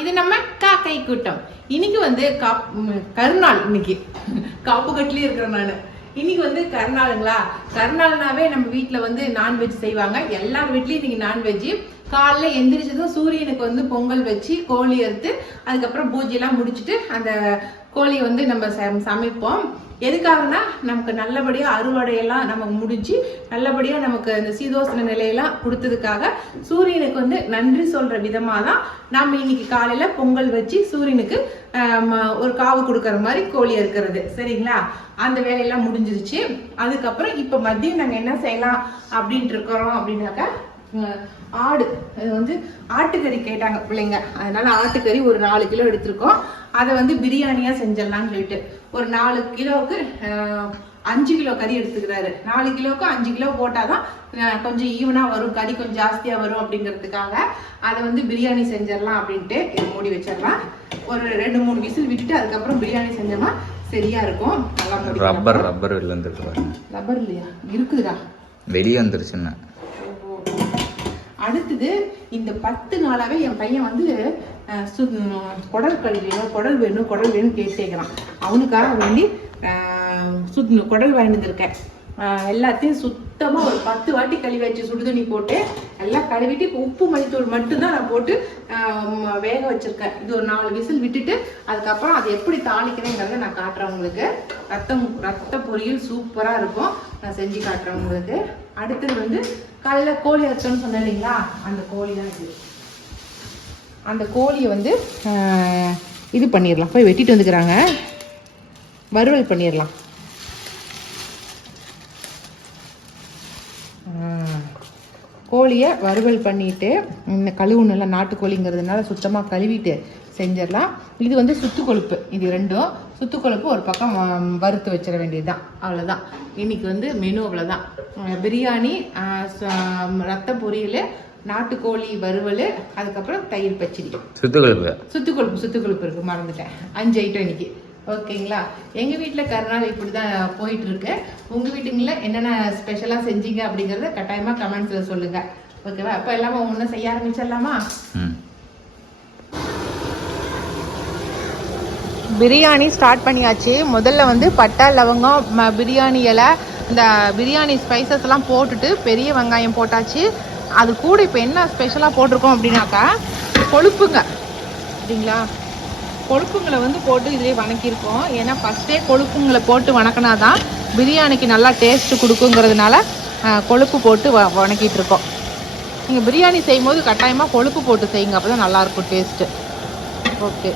இது நம்ம காக்கை கூட்டம். இன்னைக்கு வந்து கருநாள். இன்னைக்கு காப்பு கட்டிலே இருக்கிறேன் நான். இன்னைக்கு வந்து கருநாளுங்களா. கருநாள்னாவே நம்ம வீட்டுல வந்து நான்வெஜ் செய்வாங்க. எல்லார் வீட்லயும் இன்னைக்கு நான்வெஜ். காலைல எந்திரிச்சதும் சூரியனுக்கு வந்து பொங்கல் வச்சு கோழி அறுத்து அதுக்கப்புறம் பூஜை எல்லாம் முடிச்சுட்டு அந்த கோழியை வந்து நம்ம சமைப்போம். எதுக்காகனா நமக்கு நல்லபடியா அறுவடையெல்லாம் நமக்கு முடிஞ்சு நல்லபடியா நமக்கு அந்த சீதோசன நிலையெல்லாம் கொடுத்ததுக்காக சூரியனுக்கு வந்து நன்றி சொல்ற விதமா தான் நம்ம இன்னைக்கு காலையில பொங்கல் வச்சு சூரியனுக்கு ஒரு காவு கொடுக்கற மாதிரி கோழி இருக்கிறது. சரிங்களா? அந்த வேலையெல்லாம் முடிஞ்சிருச்சு. அதுக்கப்புறம் இப்ப மதியம் நாங்க என்ன செய்யலாம் அப்படின்ட்டு இருக்கிறோம் அப்படின்னாக்கா, ஆடு வந்து ஆட்டுக்கறி கேட்டாங்க பிள்ளைங்க. அதனால ஆட்டுக்கறி ஒரு 4 கிலோ எடுத்திருக்கோம். அதை வந்து பிரியாணியா செஞ்சிடலாம்னு சொல்லிட்டு ஒரு 4 கிலோவுக்கு 5 கிலோ கறி எடுத்துக்கிறாரு. 4 கிலோவுக்கு 5 கிலோ போட்டாதான் கொஞ்சம் ஈவனா வரும், கறி கொஞ்சம் ஜாஸ்தியா வரும் அப்படிங்கிறதுக்காக அதை வந்து பிரியாணி செஞ்சிடலாம் அப்படின்ட்டு இதை மூடி வச்சிடலாம். ஒரு 2-3 விசில் விட்டுட்டு அதுக்கப்புறம் பிரியாணி செஞ்சோம்னா சரியா இருக்கும். நல்லா ரப்பர் ரப்பர் இல்லையா இருக்குதுடா, வெளியே வந்துருச்சுன்னா. அடுத்தது இந்த 10 நாளாவே என் பையன் வந்து குடல் குடல் வேணும் கேட்டுக்கிறான். அவனுக்காக வேண்டி குடல் வாங்கிட்டு இருக்கேன். எல்லாத்தையும் சுத்தமா ஒரு 10 வாட்டி கழுவி வச்சு சுடுதண்ணி போட்டு எல்லாம் கழுவிட்டு உப்பு மல்லித்தூள் மட்டும்தான் நான் போட்டு வேக வச்சிருக்கேன். இது ஒரு 4 விசில் விட்டுட்டு அதுக்கப்புறம் அதை எப்படி தாளிக்கிறேங்கிறத நான் காட்டுறேன் உங்களுக்கு. ரத்த பொரியல் சூப்பரா இருக்கும், நான் செஞ்சு காட்டுறேன் உங்களுக்கு. அடுத்தது வந்து காலையில கோழி அரைச்சோன்னு சொன்னேன் இல்லைங்களா, அந்த கோழி தான் இது. அந்த கோழியை வந்து இது பண்ணிடலாம், போய் வெட்டிட்டு வந்துக்கிறாங்க, வறுவல் பண்ணிடலாம். கோழியை வறுவல் பண்ணிட்டு இந்த கழுவுணுல நாட்டுக்கோழிங்கிறதுனால சுத்தமாக கழுவிட்டு செஞ்சிடலாம். இது வந்து சுத்து கொழுப்பு, இது ரெண்டும் சுத்து கொழுப்பு ஒரு பக்கம் வறுத்து வச்சிட வேண்டியதுதான். அவ்வளோதான் இன்னைக்கு வந்து மெனு. அவ்வளோதான். பிரியாணி, ரத்த பொரியல், நாட்டுக்கோழி வறுவல், அதுக்கப்புறம் தயிர் பச்சடி. சுத்து கொழுப்பு இருக்கு, மறந்துட்டேன். 5 ஐட்டம் இன்னைக்கு. ஓகேங்களா? எங்கள் வீட்டில் கருநாள் இப்படி தான் போயிட்டு இருக்கு. உங்கள் வீட்டுங்கள என்னென்ன ஸ்பெஷலாக செஞ்சீங்க அப்படிங்கிறத கட்டாயமாக கமெண்ட்ஸில் சொல்லுங்கள். ஓகேவா? அப்போ எல்லாமே ஒன்றும் செய்ய ஆரம்பிச்சிடலாமா? பிரியாணி ஸ்டார்ட் பண்ணியாச்சு. முதல்ல வந்து பட்டை, லவங்கம், பிரியாணி இலை, இந்த பிரியாணி ஸ்பைசஸ் எல்லாம் போட்டுட்டு பெரிய வெங்காயம் போட்டாச்சு. அது கூட இப்போ என்ன ஸ்பெஷலாக போட்டிருக்கோம் அப்படின்னாக்கா கொழுப்புங்க. சரிங்களா? கொழுப்புங்களை வந்து போட்டு இதிலே வணக்கியிருக்கோம். ஏன்னா ஃபஸ்ட்டே கொழுப்புங்களை போட்டு வணக்கினாதான் பிரியாணிக்கு நல்லா டேஸ்ட்டு கொடுக்குங்கிறதுனால கொழுப்பு போட்டு வணக்கிட்டு இருக்கோம். நீங்கள் பிரியாணி செய்யும்போது கட்டாயமாக கொழுப்பு போட்டு செய்யுங்க, அப்போ தான் நல்லாயிருக்கும் டேஸ்ட்டு. ஓகே,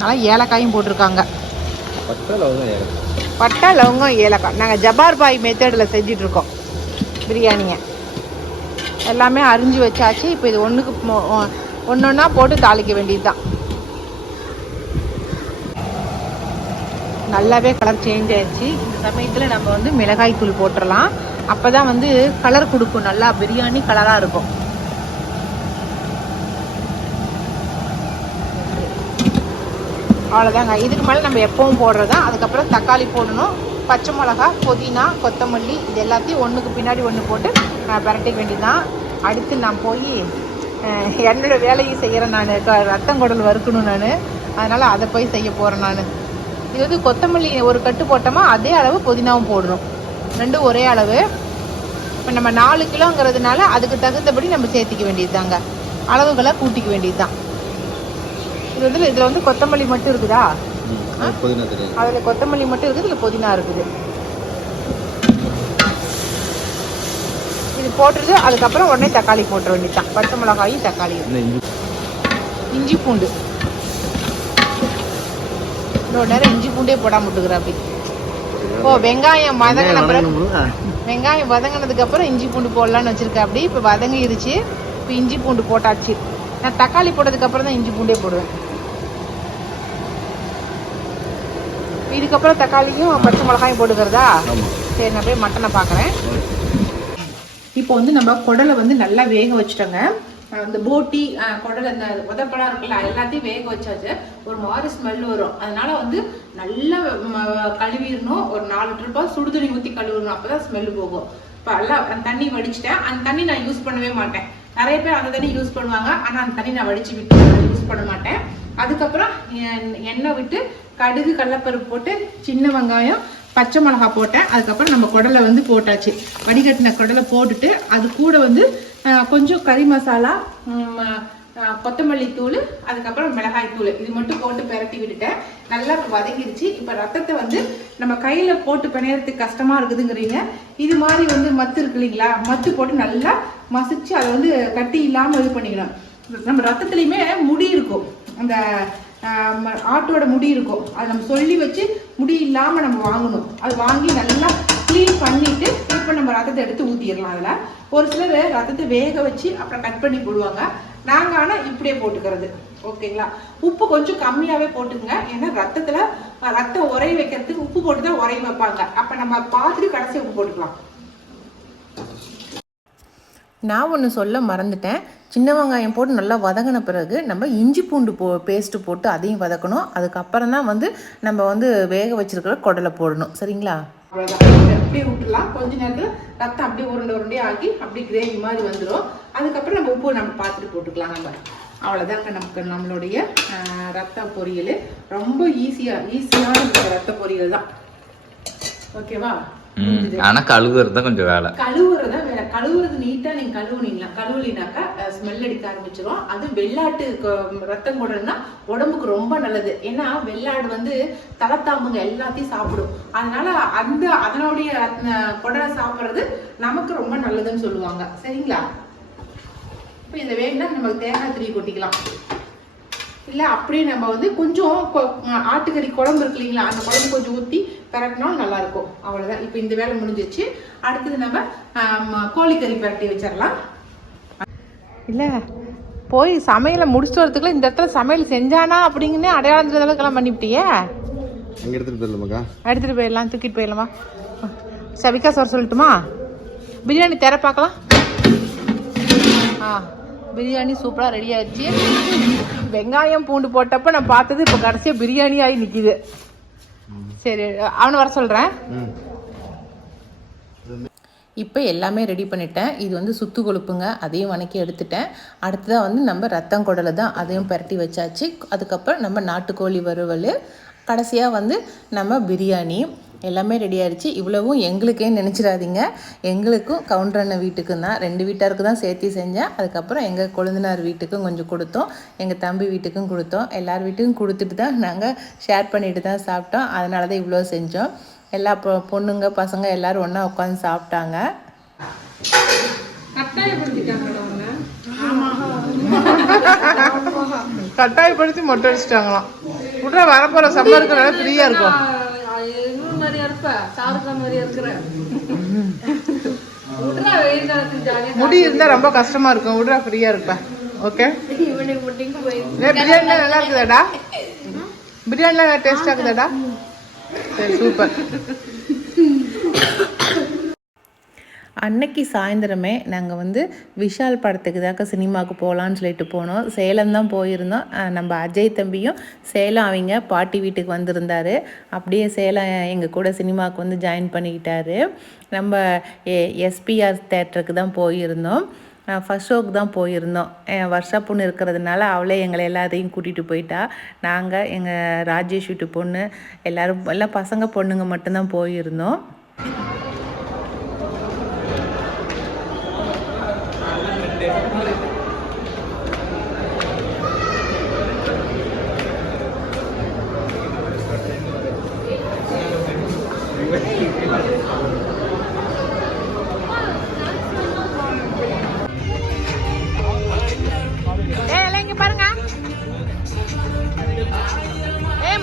நல்லா ஏலக்காயும் போட்டிருக்காங்க. பட்டை, லவங்கம், ஏலக்காய். நாங்கள் ஜபார் பாய் மெத்தடில் செஞ்சிட்ருக்கோம் பிரியாணியை. எல்லாமே அரிஞ்சு வச்சாச்சு. இப்போ இது ஒன்றா போட்டு தாளிக்க வேண்டியது தான். நல்லாவே கலர் சேஞ்ச் ஆயிடுச்சு. இந்த சமயத்தில் நம்ம வந்து மிளகாய் தூள் போட்டுடலாம். அப்போ தான் வந்து கலர் கொடுக்கும், நல்லா பிரியாணி கலராக இருக்கும். அவ்வளோதாங்க. இதுக்கு மேலே நம்ம எப்பவும் போடுறதா. அதுக்கப்புறம் தக்காளி போடணும், பச்சை மிளகா, புதினா, கொத்தமல்லி, இது எல்லாத்தையும் ஒன்றுக்கு பின்னாடி ஒன்று போட்டு பரட்டிக்க வேண்டியதுதான். அடுத்து நான் போய் என்னோட வேலையை செய்கிறேன். நான் ரத்தங்குடல் வறுக்கணும் நான், அதனால் அதை போய் செய்ய போகிறேன் நான். இது வந்து கொத்தமல்லி ஒரு கட்டு போட்டோமா அதே அளவு புதினாவும் போடணும், ரெண்டும் ஒரே அளவு. இப்போ நம்ம 4 கிலோங்கிறதுனால அதுக்கு தகுந்தபடி நம்ம சேர்த்திக்க வேண்டியது தாங்க, அளவுகளை கூட்டிக்க வேண்டியது தான். இது வந்து இதில் வந்து கொத்தமல்லி மட்டும் இருக்குதா? அதில் கொத்தமல்லி மட்டும் இருக்குது, இதில் புதினா இருக்குது. இது போட்டுட்டு அதுக்கப்புறம் உடனே தக்காளி போட்டுற வேண்டியதுதான். பச்சை மிளகாயும் தக்காளியும், இஞ்சி பூண்டு. இன்னொரு நேரம் இஞ்சி பூண்டே போடாம விட்டுக்கிற அப்படி. வெங்காயம் வதங்கினதுக்கு அப்புறம் இஞ்சி பூண்டு போடலான்னு வச்சிருக்கேன். அப்படி இப்போ வதங்கிருச்சு. இப்போ இஞ்சி பூண்டு போட்டாச்சு. நான் தக்காளி போட்டதுக்கு அப்புறம் தான் இஞ்சி பூண்டே போடுவேன். இதுக்கப்புறம் தக்காளியும் பச்சை மிளகாயும் போட்டுக்கிறதா? சரி, நான் போய் மட்டனை பார்க்குறேன். இப்போ வந்து நம்ம குடலை வந்து நல்லா வேக வச்சுட்டோங்க. அந்த போட்டி குடல் அந்த உதப்படா இருக்குல்ல எல்லாத்தையும் வேக வச்சாச்சு. ஒரு மாதிரி ஸ்மெல் வரும். அதனால வந்து நல்லா கழுவிடணும். ஒரு 4 ட்ரிப்பா சுடுதண்ணி ஊற்றி கழுவிடணும், அப்போதான் ஸ்மெல் போகும். இப்போ எல்லாம் தண்ணி வடிச்சிட்டேன். அந்த தண்ணி நான் யூஸ் பண்ணவே மாட்டேன். நிறைய பேர் அந்த தண்ணி யூஸ் பண்ணுவாங்க, ஆனால் அந்த தண்ணி நான் வடிச்சு விட்டு யூஸ் பண்ண மாட்டேன். அதுக்கப்புறம் எண்ணெய் விட்டு கடுகு கடலைப்பருப்பு போட்டு சின்ன வெங்காயம் பச்சை மிளகா போட்டேன். அதுக்கப்புறம் நம்ம குடலை வந்து போட்டாச்சு. வடிகட்டின குடலை போட்டுட்டு அது கூட வந்து கொஞ்சம் கறி மசாலா, கொத்தமல்லி தூள், அதுக்கப்புறம் மிளகாய் தூள் இது மட்டும் போட்டு பெரட்டி விட்டுட்டேன். நல்லா வதங்கிருச்சு. இப்போ ரத்தத்தை வந்து நம்ம கையில் போட்டு பிணையறதுக்கு கஷ்டமாக இருக்குதுங்கிறீங்க, இது மாதிரி வந்து மத்து இருக்கு இல்லைங்களா, மத்து போட்டு நல்லா மசிச்சு அதை வந்து கட்டி இல்லாமல் இது பண்ணிக்கணும். நம்ம ரத்தத்துலேயுமே முடி இருக்கும், அந்த ஆட்டோட முடி இருக்கும், அதை நம்ம சொல்லி வச்சு முடி இல்லாமல் நம்ம வாங்கணும். அது வாங்கி நல்லா க்ளீன் பண்ணிட்டு இப்போ நம்ம ரத்தத்தை எடுத்து ஊற்றிடலாம். அதில் ஒரு சிலர் ரத்தத்தை வேக வச்சு அப்புறம் கட் பண்ணி போடுவாங்க. நாங்கள் ஆனால் இப்படியே போட்டுக்கிறது. ஓகேங்களா? உப்பு கொஞ்சம் கம்மியாகவே போட்டுக்கங்க. ஏன்னா ரத்தம் உரைய வைக்கிறதுக்கு உப்பு போட்டு தான் உரைய வைப்பாங்க. அப்போ நம்ம பார்த்துட்டு கடைசி உப்பு போட்டுக்கலாம். நான் ஒன்று சொல்ல மறந்துட்டேன். சின்ன வெங்காயம் போட்டு நல்லா வதங்கின பிறகு நம்ம இஞ்சி பூண்டு பேஸ்ட்டு போட்டு அதையும் வதக்கணும். அதுக்கப்புறம் தான் வந்து நம்ம வந்து வேக வச்சிருக்கிற குடலை போடணும். சரிங்களா? அப்படியே விட்டுலாம். கொஞ்ச நேரத்தில் ரத்தம் அப்படியே உருண்டை ஆகி அப்படியே கிரேவி மாதிரி வந்துடும். அதுக்கப்புறம் நம்ம உப்பு நம்ம பார்த்துட்டு போட்டுக்கலாம். நம்ம அவ்வளோதாங்க நம்மளுடைய ரத்த பொரியல். ரொம்ப ஈஸியான ரத்த பொரியல் தான். ஓகேவா? ஆனா கழுவுறது கொஞ்சம் வேலை. கழுவுறது நீட்டா நீங்க கழுவுனீங்கன்னாக்கா ஸ்மெல் அடிக்க ஆரம்பிச்சிடும். அது வெள்ளாட்டு ரத்தம் குடல்னா உடம்புக்கு ரொம்ப நல்லது. ஏன்னா வெள்ளாடு வந்து தலத்தாம்புங்க எல்லாத்தையும் சாப்பிடும். அதனால அதனுடைய குடலை சாப்பிட்றது நமக்கு ரொம்ப நல்லதுன்னு சொல்லுவாங்க. சரிங்களா? இப்போ இந்த வேணும்னா நமக்கு தேங்காய் திருவி கொட்டிக்கலாம். இல்லை அப்படியே நம்ம வந்து கொஞ்சம் ஆட்டுக்கறி குழம்பு இருக்கு இல்லைங்களா, அந்த குழம்பு கொஞ்சம் ஊற்றி பரட்டினாலும் நல்லா இருக்கும். அவ்வளோதான். இப்போ இந்த வேலை முடிஞ்சிச்சு. அடுத்தது நம்ம கோழிக்கறி பரட்டி வச்சிடலாம். இல்லை போய் சமையலை முடிச்சுட்டு வரதுக்குள்ள இந்த இடத்துல சமையல் செஞ்சானா அப்படிங்கன்னு அடையாளம் அளவுக்குலாம் பண்ணிவிட்டியே. எடுத்துகிட்டு போயிடலாம், தூக்கிட்டு போயிடலாமா? சவிக்கா சார் சொல்லட்டுமா? பிரியாணி தர பார்க்கலாம். பிரியாணி சூப்பராக ரெடி ஆயிடுச்சு. வெங்காயம் பூண்டு போட்டப்போ நான் பார்த்தது இப்போ கடைசியாக பிரியாணி ஆகி நிற்கிது. சரி, அவனை வர சொல்கிறேன். இப்போ எல்லாமே ரெடி பண்ணிட்டேன். இது வந்து சுத்து கொழுப்புங்க, அதையும் வணக்கி எடுத்துட்டேன். அடுத்ததாக வந்து நம்ம ரத்தம் குடலை தான், அதையும் பரட்டி வச்சாச்சு. அதுக்கப்புறம் நம்ம நாட்டுக்கோழி வறுவல், கடைசியாக வந்து நம்ம பிரியாணி எல்லாமே ரெடி ஆகிடுச்சு. இவ்வளவும் எங்களுக்கே நினச்சிடாதீங்க, எங்களுக்கும் கவுண்டரண்ண வீட்டுக்கும் தான், 2 வீட்டாருக்கு தான் சேர்த்து செஞ்சேன். அதுக்கப்புறம் எங்கள் கொழுந்தனார் வீட்டுக்கும் கொஞ்சம் கொடுத்தோம், எங்கள் தம்பி வீட்டுக்கும் கொடுத்தோம். எல்லார் வீட்டுக்கும் கொடுத்துட்டு தான் நாங்கள் ஷேர் பண்ணிட்டு தான் சாப்பிட்டோம். அதனால தான் இவ்வளோ செஞ்சோம். எல்லா பொண்ணுங்க பசங்க எல்லோரும் ஒன்றா உட்காந்து சாப்பிட்டாங்க. கட்டாயப்படுத்தி மொட்டை அடிச்சிட்டாங்களாம். விட்ற வரப்போகிற சம்பளத்துக்கு ஃப்ரீயாக இருக்கும். முடி இருந்தா ரொம்ப கஷ்டமா இருக்கும். விட்றா, ஃப்ரீயா இருப்பேன். ஓகே. பிரியாணிலாம் நல்லா இருக்குதாடா? பிரியாணிலாம் டேஸ்டா இருக்குதாடா? சரி, சூப்பர். அன்னைக்கு சாயந்தரமே நாங்கள் வந்து விஷால் படத்துக்கு தாக்க சினிமாவுக்கு போகலான்னு சொல்லிட்டு போனோம். சேலம் தான் போயிருந்தோம். நம்ம அஜய் தம்பியும் சேலம் அவங்க பாட்டி வீட்டுக்கு வந்திருந்தார். அப்படியே சேலம் எங்கள் கூட சினிமாவுக்கு வந்து ஜாயின் பண்ணிக்கிட்டாரு. நம்ம எஸ்பிஆர் தேட்டருக்கு தான் போயிருந்தோம். ஃபர்ஸ்ட் ஷோக்கு தான் போயிருந்தோம். வருஷா பொண்ணு இருக்கிறதுனால அவளே எங்களை எல்லாத்தையும் கூட்டிகிட்டு போயிட்டா. நாங்கள் எங்கள் ராஜேஷ் வீட்டு பொண்ணு எல்லாம் பசங்க பொண்ணுங்க மட்டும்தான் போயிருந்தோம்.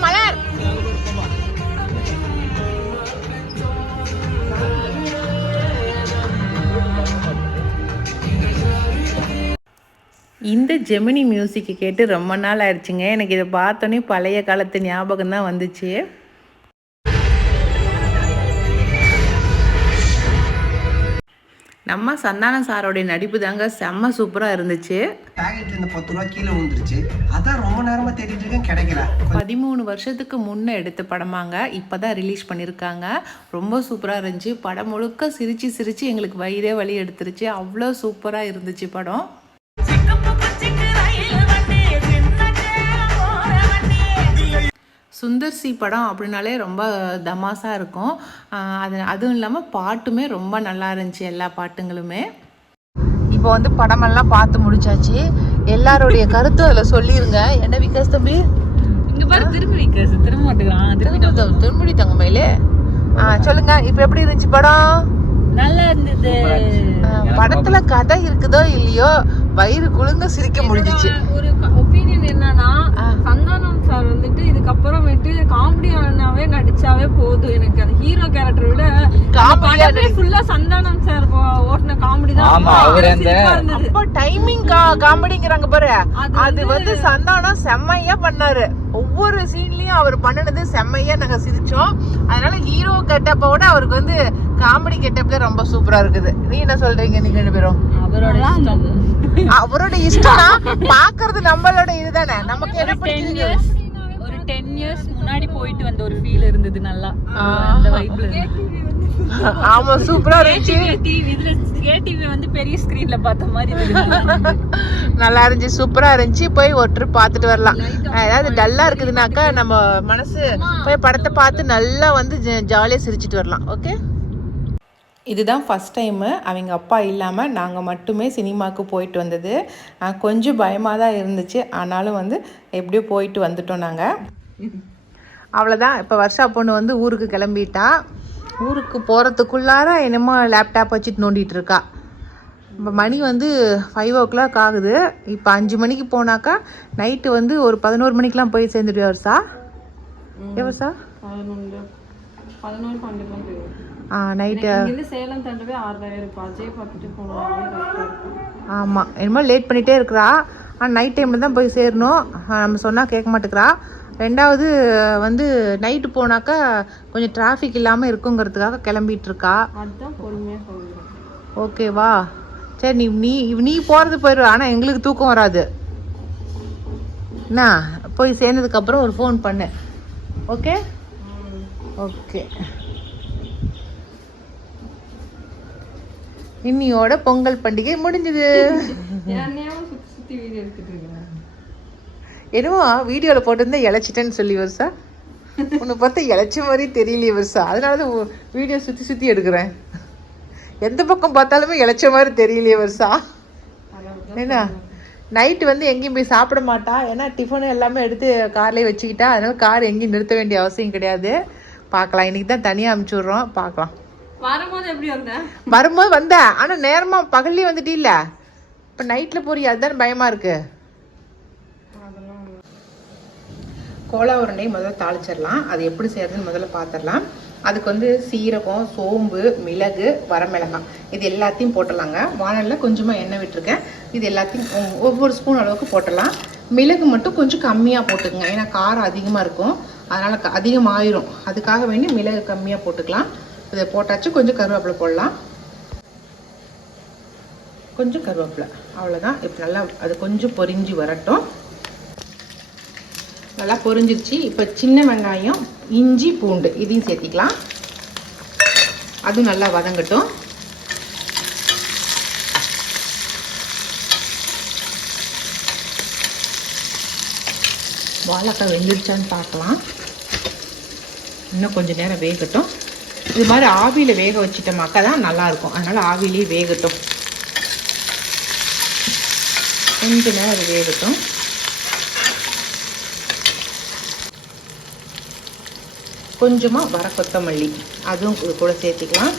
மலர் இந்த ஜெமினி மியூசிக்கு கேட்டு ரொம்ப நாள் ஆயிடுச்சுங்க. எனக்கு இதை பார்த்தோன்னே பழைய காலத்து ஞாபகம் தான் வந்துச்சு. நம்ம சந்தான சாரோடைய நடிப்பு தாங்க செம்ம சூப்பராக இருந்துச்சு. 13 வருஷத்துக்கு முன்னே எடுத்த படமாங்க, இப்போ தான் ரிலீஸ் பண்ணியிருக்காங்க. ரொம்ப சூப்பராக இருந்துச்சு. படம் முழுக்க சிரித்து சிரித்து எங்களுக்கு வயிறே வலி எடுத்துருச்சு. அவ்வளோ சூப்பராக இருந்துச்சு படம். சுந்தர் சி படம் அப்படின்னாலே ரொம்ப தமாசாக இருக்கும். அதுவும் இல்லாமல் பாட்டுமே ரொம்ப நல்லா இருந்துச்சு, எல்லா பாட்டுங்களுமே. இப்போ வந்து படமெல்லாம் பார்த்து முடிச்சாச்சு. எல்லாருடைய கருத்தும் அதில் சொல்லிடுங்க. என்ன விகாஸ் தம்பி இங்க பாரு, திரும்பி விகாஸ் திரும்ப மாட்டேங்கிறான். திரும்பி தங்கமயிலே சொல்லுங்க, இப்போ எப்படி இருந்துச்சு படம்? நல்லா இருந்தது. படத்துல கதை இருக்குதோ இல்லையோ வயிறு குலுங்க சிரிக்க முடிஞ்சிச்சு. ஒரு ஒப்பீனியன் என்னன்னா, சந்தானம் சார் வந்துட்டு இதுக்கப்புறமேட்டு காமெடியானாவே நடிச்சாவே போதும். எனக்கு அந்த ஹீரோ கேரக்டர் விட காமெடியாவே ஃபுல்லா சந்தானம் சார் ஓட்டுன காமெடி தான். ஆமா, அவர் அந்த அப்ப டைமிங் காமெடிங்கறாங்க பாரு, அது வந்து சந்தானம் செம்மையா பண்ணாரு. ஒவ்வொரு சீன்லயும் அவர் பண்ணனது செம்மையா நாங்க சிரிச்சோம். அதனால ஹீரோ கெட்டப்போட அவருக்கு வந்து காமெடி கெட்டப்ல ரொம்ப சூப்பரா இருக்குது. நீ என்ன சொல்றீங்க நீங்க ரெண்டு பேரும்? அவரோட இஷ்டம் பாக்குறது நம்மளோட இதுதானே, நமக்கு என்ன பிடிக்குது. ஒரு 10 இயர்ஸ் முன்னாடி போயிட்டு வந்த ஒரு ஃபீல் இருந்தது நல்லா அந்த வைப்ல. ஆமா, சூப்பரா இருந்துச்சு. கேடிவி வந்து பெரிய ஸ்கிரீன்ல பார்த்த மாதிரி நல்லா இருந்துச்சு, சூப்பரா இருந்துச்சு. போய் ஒரு ட்ரிப் பார்த்துட்டு வரலாம். ஏதாவது டல்லா இருக்குதுனாக்கா நம்ம மனசு போய் படத்தை பார்த்து நல்லா வந்து ஜாலியா சிரிச்சிட்டு வரலாம். ஓகே, இதுதான் ஃபஸ்ட் டைமு அவங்க அப்பா இல்லாமல் நாங்கள் மட்டுமே சினிமாவுக்கு போயிட்டு வந்தது. கொஞ்சம் பயமாக தான் இருந்துச்சு, ஆனாலும் வந்து எப்படியோ போயிட்டு வந்துட்டோம் நாங்கள். அவ்வளோதான். இப்போ வர்ஷா பொண்ணு வந்து ஊருக்கு கிளம்பிட்டா. ஊருக்கு போகிறதுக்குள்ளார என்னமோ லேப்டாப் வச்சுட்டு நோண்டிகிட்டு இருக்கா. இப்போ மணி வந்து 5 o'clock ஆகுது. இப்போ 5 மணிக்கு போனாக்கா நைட்டு வந்து ஒரு 11 மணிக்கெலாம் போய் சேர்ந்துட்டு வருஷா. எவர்ஷா? 11 நைட்டு சேலம் தாண்டவே 6:30 அஜய் பார்த்துட்டு போனோம். ஆமாம், என்னமோ லேட் பண்ணிகிட்டே இருக்கிறா. ஆனால் நைட் டைமில் தான் போய் சேரணும். நம்ம சொன்னால் கேட்க மாட்டேங்கிறா. ரெண்டாவது வந்து நைட்டு போனாக்கா கொஞ்சம் டிராஃபிக் இல்லாமல் இருக்குங்கிறதுக்காக கிளம்பிட்டு இருக்கா. அதுதான் பொறுமையாக சொல்கிறேன். ஓகேவா? சரி, நீ போகிறது போயிடுவா, ஆனால் எங்களுக்கு தூக்கம் வராது. என்ன, போய் சேர்ந்ததுக்கப்புறம் ஒரு ஃபோன் பண்ணு. Okay okay. இன்னியோட பொங்கல் பண்டிகை முடிஞ்சது. என்னவோ வீடியோவில் போட்டிருந்தா இழைச்சிட்டேன்னு சொல்லி வருஷா. உன்னை பார்த்தா இழைச்ச மாதிரி தெரியலையே வருஷா, அதனால தான் வீடியோ சுற்றி எடுக்கிறேன். எந்த பக்கம் பார்த்தாலுமே இழைச்ச மாதிரி தெரியலையே வருஷா. என்ன, நைட்டு வந்து எங்கேயும் போய் சாப்பிட மாட்டா, ஏன்னா டிஃபனு எல்லாமே எடுத்து கார்லேயே வச்சுக்கிட்டா. அதனால கார் எங்கேயும் நிறுத்த வேண்டிய அவசியம் கிடையாது. பார்க்கலாம், இன்னைக்கு தான் தனியாக அனுப்பிச்சி விட்றோம், பார்க்கலாம். வரும்போது எப்படி வந்தேன்? வரும்போது வந்தேன், ஆனால் நேரமாக பகல்லே வந்துட்டே இல்லை. இப்போ நைட்டில் போறியா, அதுதான் பயமாக இருக்கு. கோலா உருண்டை முதல்ல தாளிச்சிடலாம். அது எப்படி செய்யறதுன்னு முதல்ல பார்த்துடலாம். அதுக்கு வந்து சீரகம், சோம்பு, மிளகு, வரமிளகாய் இது எல்லாத்தையும் போட்டுடலாங்க. வானலில் கொஞ்சமாக எண்ணெய் விட்டுருக்கேன். இது எல்லாத்தையும் ஒவ்வொரு ஸ்பூன் அளவுக்கு போட்டுடலாம். மிளகு மட்டும் கொஞ்சம் கம்மியாக போட்டுக்கங்க, ஏன்னா காரம் அதிகமாக இருக்கும், அதனால் அதிகமாகிடும். அதுக்காக வேண்டி மிளகு கம்மியாக போட்டுக்கலாம். இதை போட்டாச்சு. கொஞ்சம் கருவேப்பிலை போடலாம், கொஞ்சம் கருவேப்பிலை, அவ்வளோதான். இப்போ நல்லா அது கொஞ்சம் பொரிஞ்சு வரட்டும். நல்லா பொரிஞ்சிருச்சு. இப்போ சின்ன வெங்காயம், இஞ்சி, பூண்டு இதையும் சேர்த்திக்கலாம். அதுவும் நல்லா வதங்கட்டும். வாழைக்காய் வெந்துருச்சான்னு பார்க்கலாம். இன்னும் கொஞ்சம் நேரம் வேகட்டும். இது மாதிரி ஆவியில் வேக வச்சிட்டோமாக்கா தான் நல்லாயிருக்கும். அதனால் ஆவிலேயே வேகட்டும். கொஞ்சம் நேரம் அது வேகட்டும். கொஞ்சமாக வர கொத்தமல்லி அதுவும் இது கூட சேர்த்திக்கலாம்.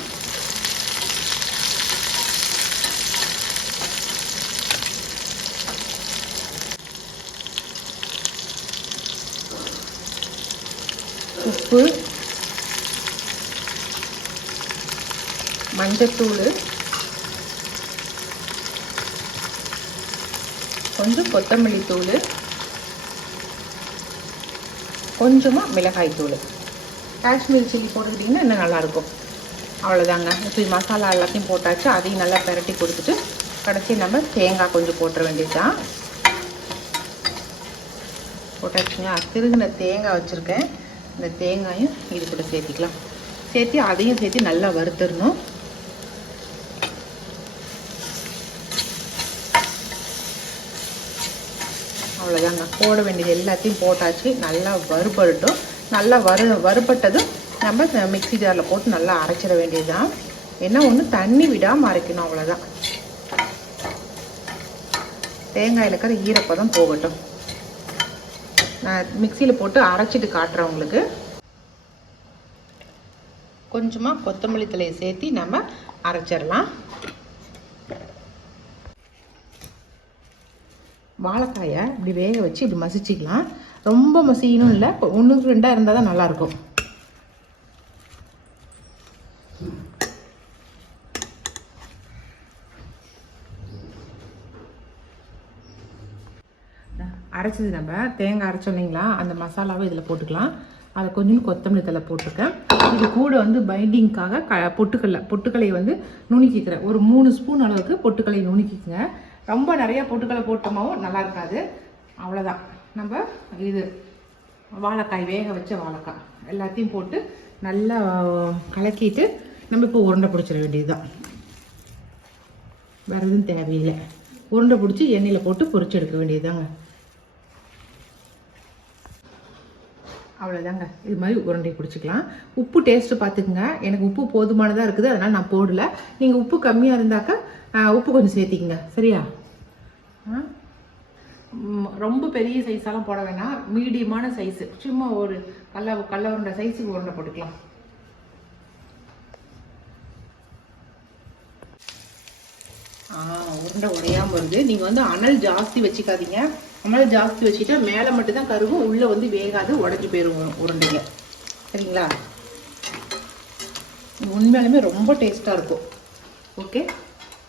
உப்பு, மஞ்சத்தூள், கொஞ்சம் கொத்தமல்லி தூள், கொஞ்சமாக மிளகாய் தூள், காஷ்மீர் சில்லி போட்டுக்கிட்டிங்கன்னா இன்னும் நல்லாயிருக்கும். அவ்வளோதாங்க. இப்போ மசாலா எல்லாத்தையும் போட்டாச்சு. அதையும் நல்லா பிரட்டி கொடுத்துட்டு கடைசி நம்ம தேங்காய் கொஞ்சம் போட்டுற வேண்டியதுதான். போட்டாச்சுங்க. திருகின தேங்காய் வச்சுருக்கேன். இந்த தேங்காயும் இது கூட சேர்த்திக்கலாம். சேர்த்து அதையும் சேர்த்து நல்லா வறுத்துடணும். அவ்வளோதாங்க. போட வேண்டியது எல்லாத்தையும் போட்டாச்சு. நல்லா வறுபடட்டும். நல்லா வறுபட்டதும் நம்ம மிக்ஸி ஜாரில் போட்டு நல்லா அரைச்சிட வேண்டியது தான். என்ன ஒன்று தண்ணி விடாமல் அரைக்கணும், அவ்வளோதான். தேங்காயில் இருக்கிற ஈரப்பதம் போகட்டும். நான் மிக்சியில் போட்டு அரைச்சிட்டு காட்டுறேன் உங்களுக்கு. கொஞ்சமாக கொத்தமல்லி தழையை சேர்த்து நம்ம அரைச்சிடலாம். வாழைக்காயை இப்படி வேக வச்சு இப்படி மசிச்சிக்கலாம். ரொம்ப மசியணும் இல்லை, 1 2 இருந்தால் தான் நல்லாயிருக்கும். அரைச்சது நம்ம தேங்காய் அரைச்சோம் இல்லைங்களா, அந்த மசாலாவை இதில் போட்டுக்கலாம். அதை கொஞ்சம் கொத்தமல்லி தழை போட்டிருக்கேன். இது கூட வந்து பைண்டிங்காக பொட்டுக்கல்லை வந்து நுணுக்கிக்கிறேன். ஒரு 3 ஸ்பூன் அளவுக்கு பொட்டுக்கல்லை நுணுக்கிக்குங்க. ரொம்ப நிறையா பொட்டுக்கல்லை போட்டோமாவும் நல்லா இருக்காது. அவ்வளோதான். நம்ம இது வாழைக்காய், வேக வச்ச வாழைக்காய் எல்லாத்தையும் போட்டு நல்லா கலக்கிட்டு நம்ம இப்போ உருண்டை பிடிச்சிட வேண்டியது தான். வேறு எதுவும் தேவையில்லை. உருண்டை பிடிச்சி எண்ணெயில் போட்டு பொரிச்சு எடுக்க வேண்டியது தாங்க. அவ்வளோதாங்க. இது மாதிரி உருண்டை பிடிச்சிக்கலாம். உப்பு டேஸ்ட்டு பார்த்துக்குங்க. எனக்கு உப்பு போதுமானதாக இருக்குது, அதனால் நான் போடலை. நீங்கள் உப்பு கம்மியாக இருந்தாக்கா உப்பு கொஞ்சம் சேர்த்திக்கங்க, சரியா? ரொம்ப பெரிய சைஸெல்லாம் போட வேணாம், மீடியமான சைஸு, சும்மா ஒரு கடல உருண்டை சைஸுக்கு உருண்டை போட்டுக்கலாம். உருண்டை உடையாமல் வருது. நீங்கள் வந்து அனல் ஜாஸ்தி வச்சுக்காதீங்க. அனல் ஜாஸ்தி வச்சுட்டா மேலே மட்டும்தான் கருகும், உள்ளே வந்து வேகாது, உடஞ்சி போயிடும் உருண்டைங்க, சரிங்களா? உண்மையாலுமே ரொம்ப டேஸ்ட்டாக இருக்கும். ஓகே,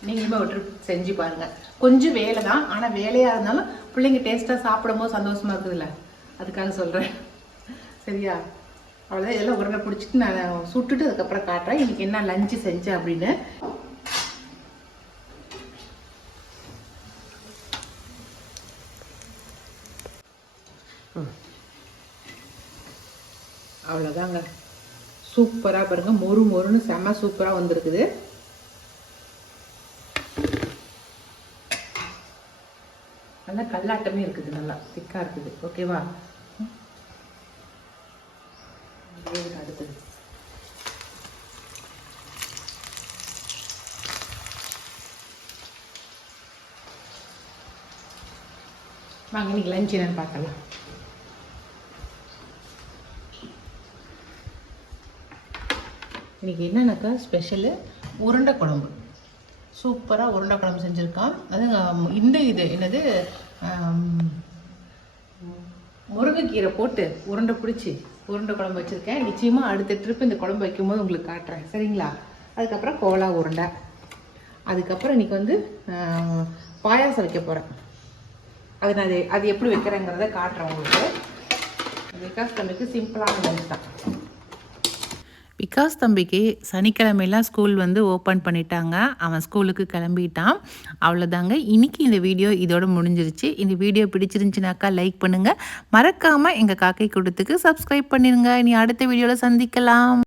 நீங்களுமே ஒரு ட்ரிப் செஞ்சு பாருங்கள். கொஞ்சம் வேலை தான், ஆனால் வேலையாக இருந்தாலும் பிள்ளைங்க டேஸ்ட்டாக சாப்பிடும் போது சந்தோஷமாக இருக்குதுல்ல, அதுக்காக சொல்கிறேன், சரியா? அவ்வளோதான். இதெல்லாம் உருண்டை பிடிச்சிட்டு நான் சுட்டுட்டு அதுக்கப்புறம் காட்டுறேன் இன்றைக்கி என்ன லஞ்சு செஞ்சேன் அப்படின்னு. அவ்வளோதாங்க. சூப்பராக பாருங்க, மொறு மொறுன்னு செம்ம சூப்பராக வந்திருக்குது. நல்லா கல்லாட்டமே இருக்குது, நல்லா திக்காக இருக்குது. ஓகேவா? அடுத்தது வாங்க, இன்னைக்கு லஞ்ச் என்னன்னு பார்க்கலாம். இன்றைக்கி என்னன்னாக்கா ஸ்பெஷலு உருண்டை குழம்பு. சூப்பராக உருண்டை குழம்பு செஞ்சுருக்கான். அது இது என்னது, முருங்கைக்கீரை போட்டு உருண்டை பிடிச்சி உருண்டை குழம்பு வச்சுருக்கேன். நிச்சயமாக அடுத்த ட்ரிப் இந்த குழம்பு வைக்கும்போது உங்களுக்கு காட்டுறேன், சரிங்களா? அதுக்கப்புறம் கோலா உருண்டை. அதுக்கப்புறம் இன்றைக்கி வந்து பாயாசம் வைக்க போகிறேன். அது எப்படி வைக்கிறேங்கிறத காட்டுறேன் உங்களுக்கு. விகாஸ் தம்பிக்கு சிம்பிளான லஞ்ச் தான். விகாஸ் தம்பிக்கு சனிக்கிழமையெல்லாம் ஸ்கூல் வந்து ஓப்பன் பண்ணிட்டாங்க. அவன் ஸ்கூலுக்கு கிளம்பிட்டான். அவ்வளோதாங்க. இன்றைக்கி இந்த வீடியோ இதோட முடிஞ்சிருச்சு. இந்த வீடியோ பிடிச்சிருந்துச்சுனாக்கா லைக் பண்ணுங்கள். மறக்காமல் எங்கள் காக்கை கூட்டத்துக்கு சப்ஸ்கிரைப் பண்ணிடுங்க. இனி அடுத்த வீடியோவில் சந்திக்கலாம்.